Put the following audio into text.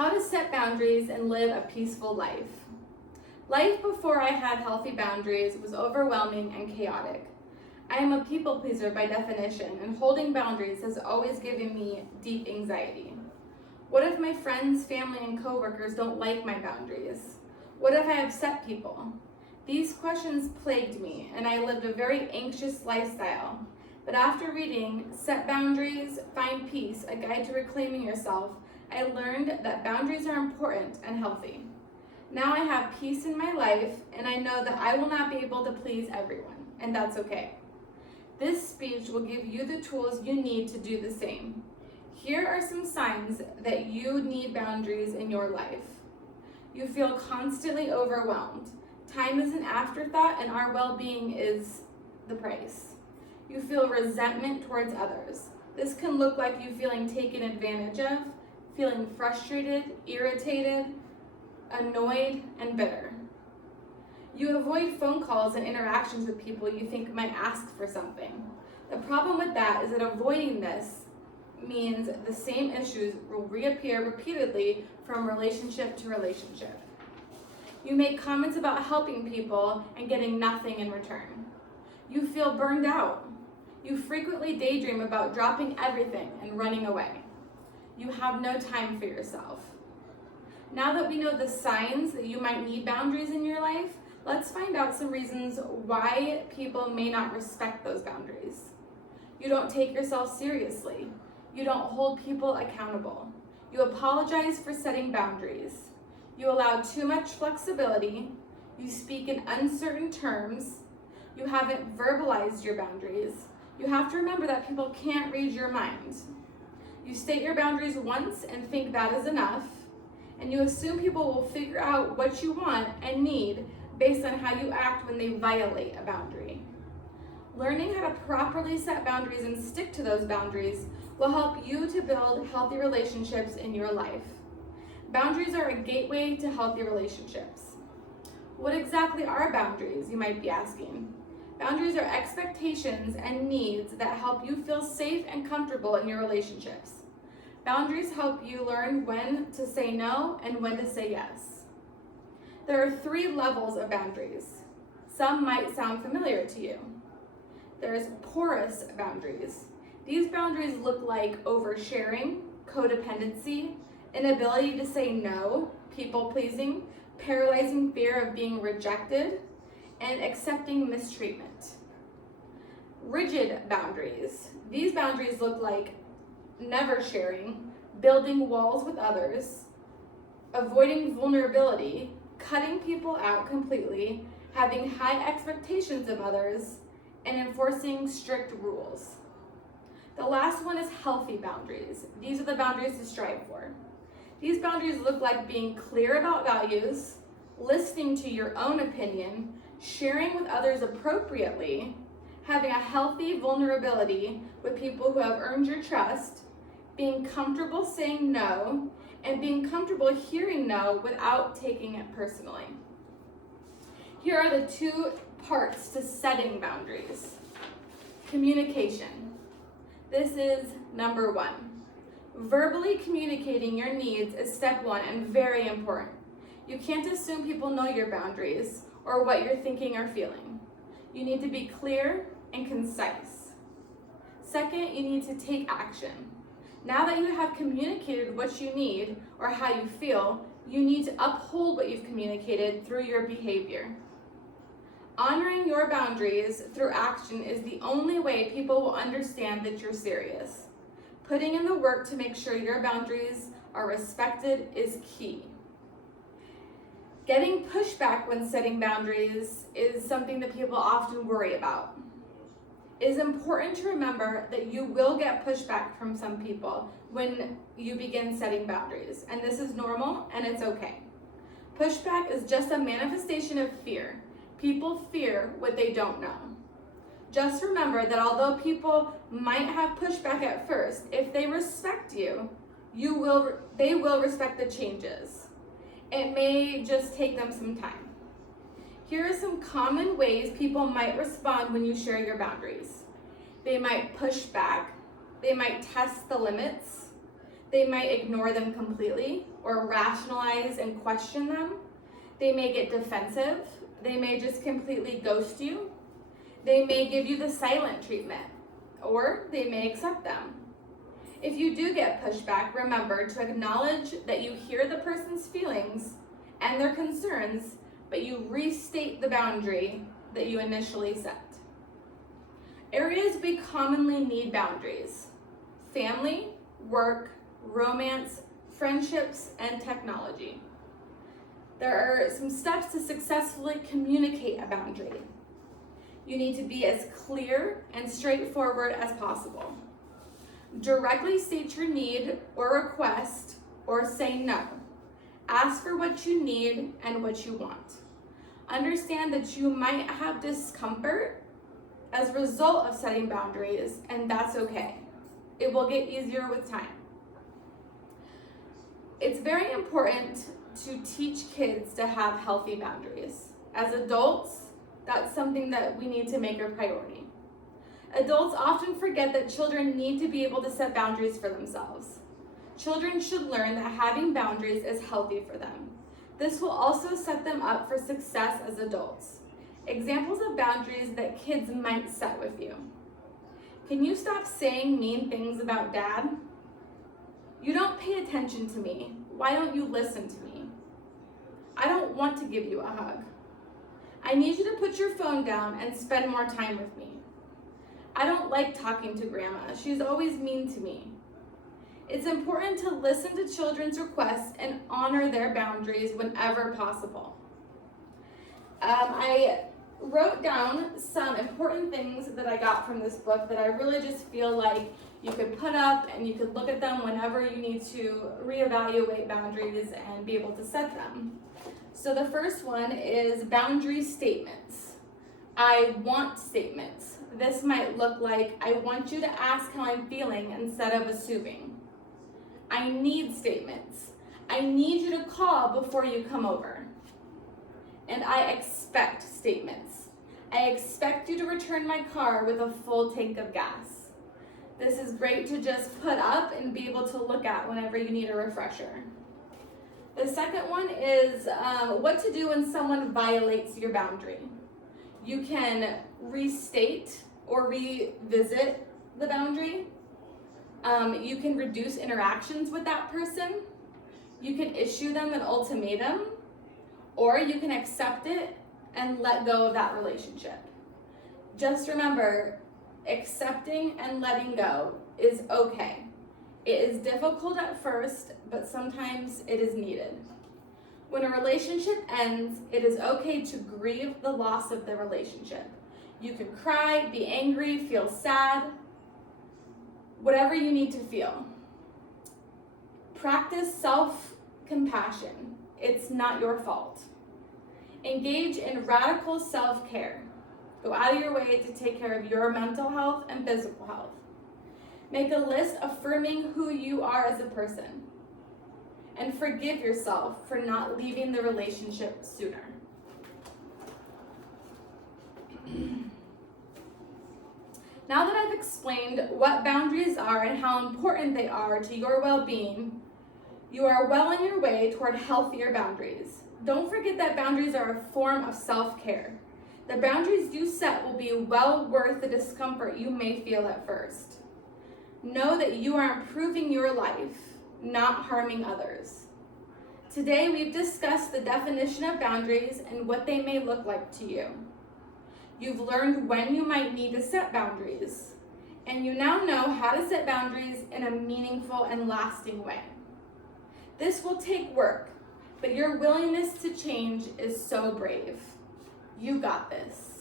How to set boundaries and live a peaceful life. Life before I had healthy boundaries was overwhelming and chaotic. I am a people pleaser by definition, and holding boundaries has always given me deep anxiety. What if my friends, family, and coworkers don't like my boundaries? What if I upset people? These questions plagued me, and I lived a very anxious lifestyle. But after reading Set Boundaries, Find Peace, A Guide to Reclaiming Yourself, I learned that boundaries are important and healthy. Now I have peace in my life, and I know that I will not be able to please everyone, and that's okay. This speech will give you the tools you need to do the same. Here are some signs that you need boundaries in your life. You feel constantly overwhelmed. Time is an afterthought, and our well-being is the price. You feel resentment towards others. This can look like you feeling taken advantage of, feeling frustrated, irritated, annoyed, and bitter. You avoid phone calls and interactions with people you think might ask for something. The problem with that is that avoiding this means the same issues will reappear repeatedly from relationship to relationship. You make comments about helping people and getting nothing in return. You feel burned out. You frequently daydream about dropping everything and running away. You have no time for yourself. Now that we know the signs that you might need boundaries in your life, let's find out some reasons why people may not respect those boundaries. You don't take yourself seriously. You don't hold people accountable. You apologize for setting boundaries. You allow too much flexibility. You speak in uncertain terms. You haven't verbalized your boundaries. You have to remember that people can't read your mind. You state your boundaries once and think that is enough, and you assume people will figure out what you want and need based on how you act when they violate a boundary. Learning how to properly set boundaries and stick to those boundaries will help you to build healthy relationships in your life. Boundaries are a gateway to healthy relationships. What exactly are boundaries, you might be asking? Boundaries are expectations and needs that help you feel safe and comfortable in your relationships. Boundaries help you learn when to say no and when to say yes. There are 3 levels of boundaries. Some might sound familiar to you. There's porous boundaries. These boundaries look like oversharing, codependency, inability to say no, people pleasing, paralyzing fear of being rejected, and accepting mistreatment. Rigid boundaries. These boundaries look like never sharing, building walls with others, avoiding vulnerability, cutting people out completely, having high expectations of others, and enforcing strict rules. The last one is healthy boundaries. These are the boundaries to strive for. These boundaries look like being clear about values, listening to your own opinion, sharing with others appropriately, having a healthy vulnerability with people who have earned your trust, being comfortable saying no, and being comfortable hearing no without taking it personally. Here are the 2 parts to setting boundaries. Communication. This is number 1. Verbally communicating your needs is step 1 and very important. You can't assume people know your boundaries or what you're thinking or feeling. You need to be clear and concise. Second, you need to take action. Now that you have communicated what you need or how you feel, you need to uphold what you've communicated through your behavior. Honoring your boundaries through action is the only way people will understand that you're serious. Putting in the work to make sure your boundaries are respected is key. Getting pushback when setting boundaries is something that people often worry about. It is important to remember that you will get pushback from some people when you begin setting boundaries, and this is normal and it's okay. Pushback is just a manifestation of fear. People fear what they don't know. Just remember that although people might have pushback at first, if they respect you, they will respect the changes. It may just take them some time. Here are some common ways people might respond when you share your boundaries. They might push back. They might test the limits. They might ignore them completely or rationalize and question them. They may get defensive. They may just completely ghost you. They may give you the silent treatment, or they may accept them. If you do get pushback, remember to acknowledge that you hear the person's feelings and their concerns, but you restate the boundary that you initially set. Areas we commonly need boundaries: family, work, romance, friendships, and technology. There are some steps to successfully communicate a boundary. You need to be as clear and straightforward as possible. Directly state your need or request, or say no. Ask for what you need and what you want. Understand that you might have discomfort as a result of setting boundaries, and that's okay. It will get easier with time. It's very important to teach kids to have healthy boundaries. As adults, that's something that we need to make a priority. Adults often forget that children need to be able to set boundaries for themselves. Children should learn that having boundaries is healthy for them. This will also set them up for success as adults. Examples of boundaries that kids might set with you. Can you stop saying mean things about Dad? You don't pay attention to me. Why don't you listen to me? I don't want to give you a hug. I need you to put your phone down and spend more time with me. I don't like talking to Grandma. She's always mean to me. It's important to listen to children's requests and honor their boundaries whenever possible. I wrote down some important things that I got from this book that I really just feel like you could put up and you could look at them whenever you need to reevaluate boundaries and be able to set them. So the first one is boundary statements. I want statements. This might look like, I want you to ask how I'm feeling instead of assuming. I need statements. I need you to call before you come over. And I expect statements. I expect you to return my car with a full tank of gas. This is great to just put up and be able to look at whenever you need a refresher. The second one is what to do when someone violates your boundary. You can restate or revisit the boundary. You can reduce interactions with that person. You can issue them an ultimatum, or you can accept it and let go of that relationship. Just remember, accepting and letting go is okay. It is difficult at first, but sometimes it is needed. When a relationship ends, it is okay to grieve the loss of the relationship. You can cry, be angry, feel sad, whatever you need to feel. Practice self-compassion. It's not your fault. Engage in radical self-care. Go out of your way to take care of your mental health and physical health. Make a list affirming who you are as a person. And forgive yourself for not leaving the relationship sooner. Now that I've explained what boundaries are and how important they are to your well-being, you are well on your way toward healthier boundaries. Don't forget that boundaries are a form of self-care. The boundaries you set will be well worth the discomfort you may feel at first. Know that you are improving your life, not harming others. Today, we've discussed the definition of boundaries and what they may look like to you. You've learned when you might need to set boundaries, and you now know how to set boundaries in a meaningful and lasting way. This will take work, but your willingness to change is so brave. You got this.